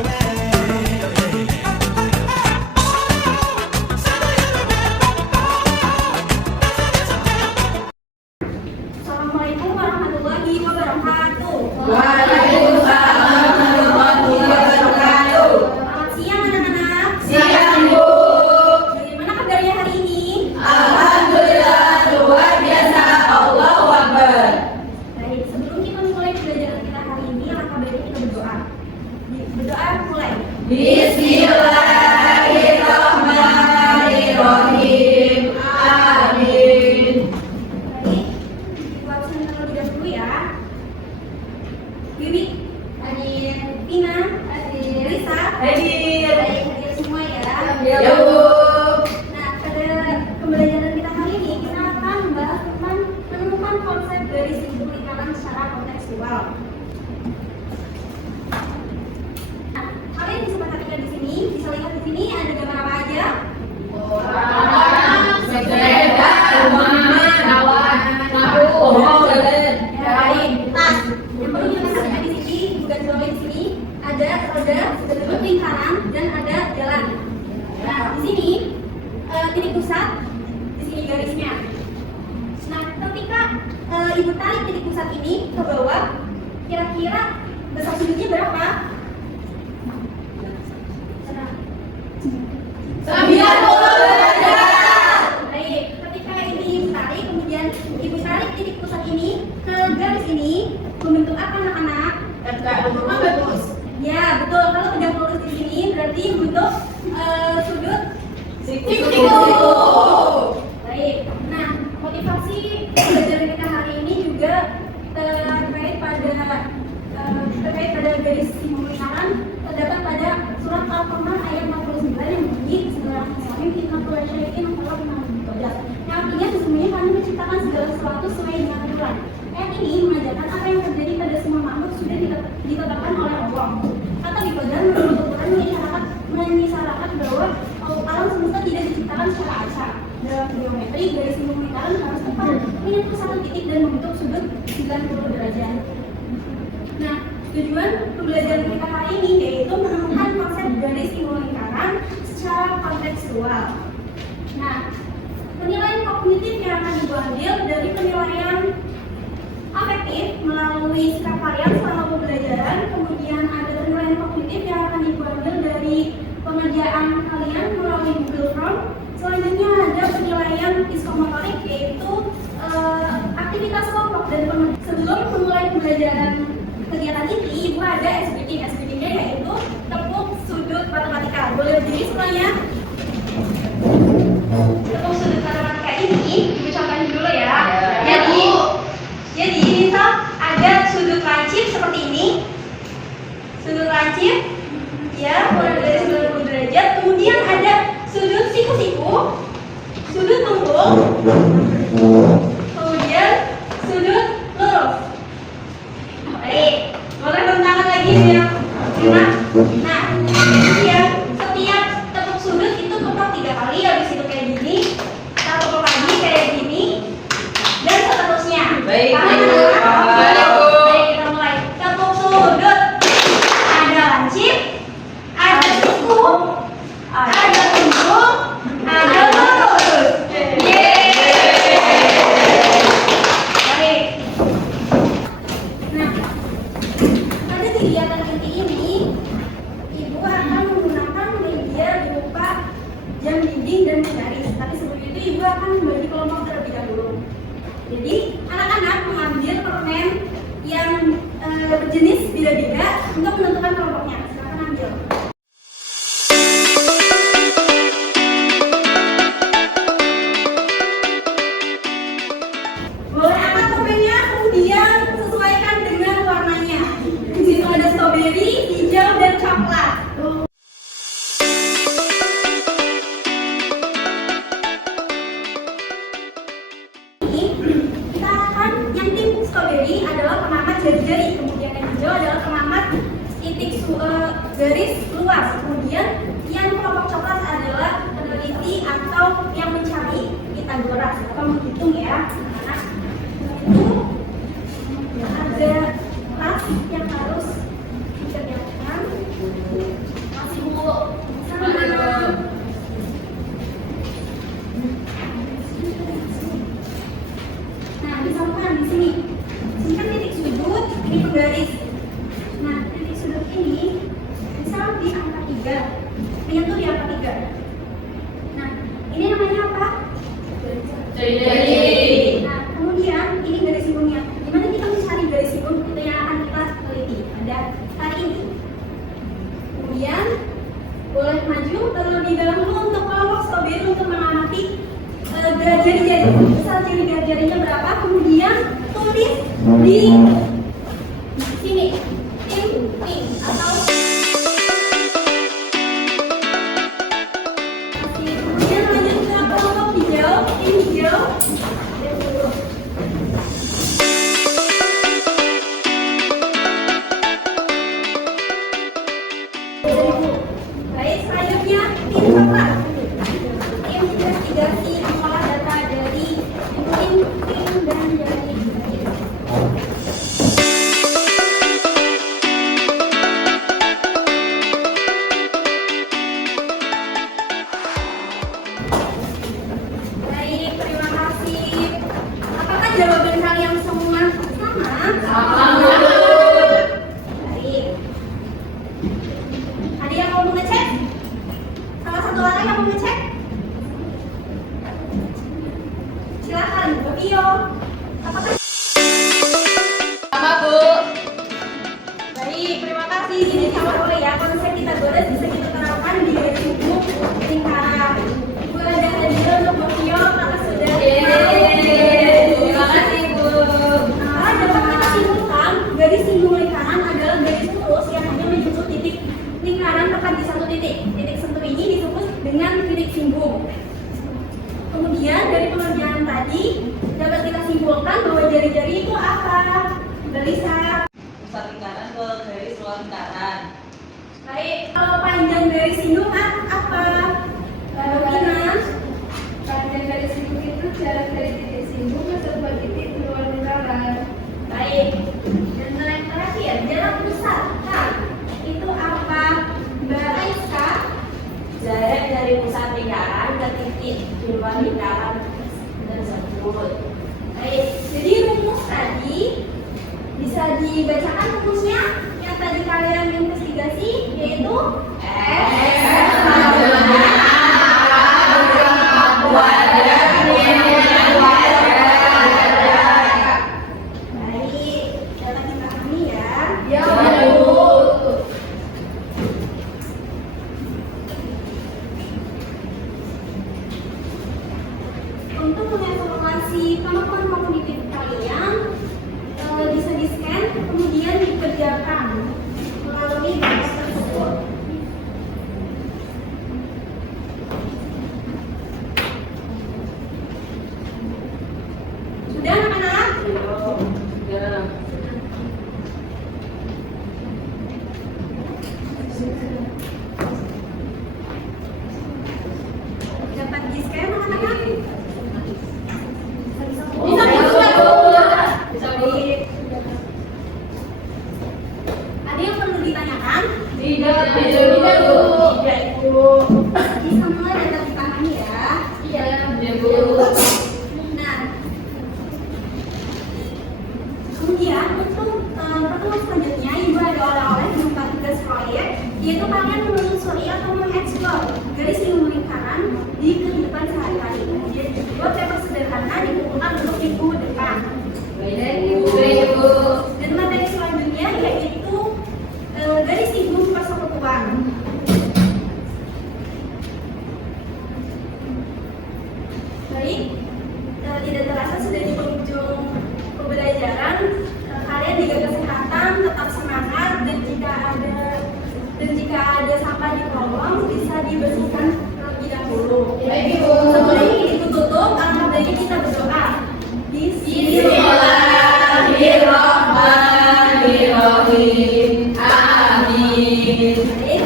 Assalamualaikum warahmatullahi wabarakatuh. Waalaikumsalam warahmatullahi wabarakatuh. Selamat siang anak-anak. Siang, Bu. Bagaimana kabarnya hari ini? Alhamdulillah, luar biasa. Allahu Akbar. Baik, sebelum kita mulai pelajaran kita hari ini, alangkah baiknya kita berdoa. Berdoa mulai. Bismillahirrahmanirrahim. Amin. Baik, buat saya terlebih dahulu ya. Bibi, Hadir, Tina, Hadir, Risa, Hadir. baik hadir semua ya. Ya, Bu. Nah, pada pembelajaran kita hari ini kita akan membahas tentang menemukan konsep dari simpul lingkaran secara kontekstual. Nah, kalian bisa perhatikan di sini, bisa lihat di sini ada gambar apa aja? Orang, sepeda, rumah, kawan, pohon, Baik. Nah, yang perlu kita perhatikan di sini, bukan cuma di sini, ada roda berbentuk lingkaran dan ada jalan. Nah, di sini titik pusat, di sini garisnya. Nah, ketika ibu tarik titik pusat ini ke bawah, kira-kira besar sudutnya berapa? 90 derajat. Baik, ketika ini ibu tarik, kemudian ibu tarik titik pusat ini ke garis ini, membentuk apa anak-anak? Ya, betul. Kalau udah lurus di sini, berarti membentuk sudut Siku. baik. Nah, motivasi pelajaran kita hari ini juga terkait pada garis simpul lingkaran terdapat pada surat Al-Qamar ayat 49 yang berbunyi Bismillahirrahmanirrahim innallaha syai'un yang artinya sesungguhnya kami menciptakan segala sesuatu sesuai dengan aturan. Ayat ini mengajarkan apa yang terjadi pada semua makhluk sudah ditetapkan oleh Allah. Kata di Qadar menurut Quran mengisyaratkan bahwa alam semesta tidak diciptakan secara acak. Dalam geometri, garis simpul lingkaran harus tepat menyentuh satu titik dan membentuk sudut 90 derajat. Nah, tujuan pembelajaran kita hari ini yaitu menemukan konsep garis simpul lingkaran secara kontekstual. Nah, penilaian kognitif yang akan diambil dari penilaian afektif melalui sikap varian selama pembelajaran, kemudian ada penilaian kognitif yang akan diambil dari pengerjaan kalian melalui Google Form. Selanjutnya ada penilaian psikomotorik yaitu aktivitas kelompok dan sebelum memulai pembelajaran kegiatan ini, ibu ada SPT-nya yaitu tepuk sudut matematika. Boleh berdiri semuanya? Tepuk sudut matematika ini ibu contohin dulu ya. Jadi misal ada sudut lancip seperti ini, sudut lancip, ya kurang dari 90 derajat. Kemudian ada sudut siku-siku, sudut tunggul, kemudian sudut lurus. Baik, boleh tangan lagi ya. Nah, ini ya, setiap tepuk sudut itu ketok 3 kali, habis itu kayak gini, kita tepuk lagi kayak gini, dan seterusnya. Baik, Paham? Ibu. Baik, kita mulai. Tepuk sudut, ada lancip, ada siku, ada tunggul, ada lurus. Baik. Nah, pada kegiatan inti ini, ibu akan menggunakan media berupa jam dinding dan garis. Tapi sebelum itu ibu akan membagi kelompok terlebih dahulu. Jadi anak-anak mengambil permen yang berjenis beda-beda untuk menentukan kelompoknya. Silakan ambil. Boleh angkat permennya, kemudian sesuaikan dengan warnanya. Di situ ada stroberi, hijau, dan coklat. Kita akan yang tim stroberi adalah pengamat jari-jari, kemudian yang hijau adalah pengamat titik garis luas, kemudian yang kelompok coklat adalah peneliti atau yang mencari Pitagoras atau menghitung ya. Nah, itu ada tas yang harus dikerjakan. menyentuh di angka 3. Nah, ini namanya apa? Jari. Nah, kemudian ini garis singgungnya. Gimana kita mencari garis singgung itu yang akan kita teliti pada hari ini? Kemudian boleh maju terlebih dahulu untuk kelompok strawberry untuk mengamati jari-jari. Misal jari-jarinya berapa? Kemudian tulis di sini. Tim atau kemudian lanjut ke kelompok hijau, tim hijau. Baik, selanjutnya tim coklat. Tim investigasi mengolah data dari tim dan dari. Baik, terima kasih. Apakah jawaban kalian semua sama? Baik. Ada yang mau mengecek? Salah satu orang yang mau mengecek? Silakan, Bu Tio. Apakah? Sama, Bu. Baik, terima kasih. Ini sama boleh ya. Konsep kita boleh bisa kita terapkan di buku lingkaran. Bu ada hadiah untuk Bu Tio. Apakah sudah? Terima kasih, Bu. Nah, dapat kita simpulkan garis singgung lingkaran adalah garis lurus yang hanya menyentuh titik lingkaran tepat di satu titik. Titik sentuh ini disebut dengan titik singgung. Kemudian dari pengerjaan tadi dapat kita simpulkan bahwa jari-jari itu apa? Belisa. Pusat lingkaran ke garis luar lingkaran. Baik, kalau panjang garis singgung apa? Bagaimana? Panjang garis singgung itu jarak dari titik singgung ke sebuah titik di luar lingkaran. Baik. Dan yang terakhir, jarak pusat. Nah, itu apa? Mbak Aiska. Jarak dari pusat lingkaran ke titik di luar lingkaran tersebut. Baik, jadi rumus tadi bisa dibacakan rumusnya yang tadi kalian investigasi, yaitu baik, dapat dipahami ya. Ya, Bu. Untuk mengevaluasi kemampuan kognitif kalian bisa di-scan kemudian dikerjakan melalui dapat tersebut. Sudah anak-anak? Ya. Dapat di-scan anak-anak? Bisa, Bu. Bisa, Bu. Baik. Ada yang perlu ditanyakan? Tidak, Bu. Tidak, Ibu. Bisa mulai dapat dipahami ya. Iya, Bu. Nah, kemudian untuk pertemuan selanjutnya Ibu ada oleh-oleh berupa tugas proyek, yaitu kalian menelusuri atau mengeksplor garis singgung lingkaran di kehidupan sehari-hari. Kemudian dibuat paper sederhana dikumpulkan untuk minggu depan. Baik, Bu. Dan materi selanjutnya yaitu garis singgung persekutuan. Baik, tidak terasa sudah di penghujung pembelajaran. Kalian dijaga kesehatan, tetap semangat, dan jika ada sampah di kolom bisa dibersihkan terlebih dahulu. Baik, Bu. Sebelum ini ditutup, alangkah baiknya kita berdoa. Bismillahirrahmanirrahim. Amin. Baik,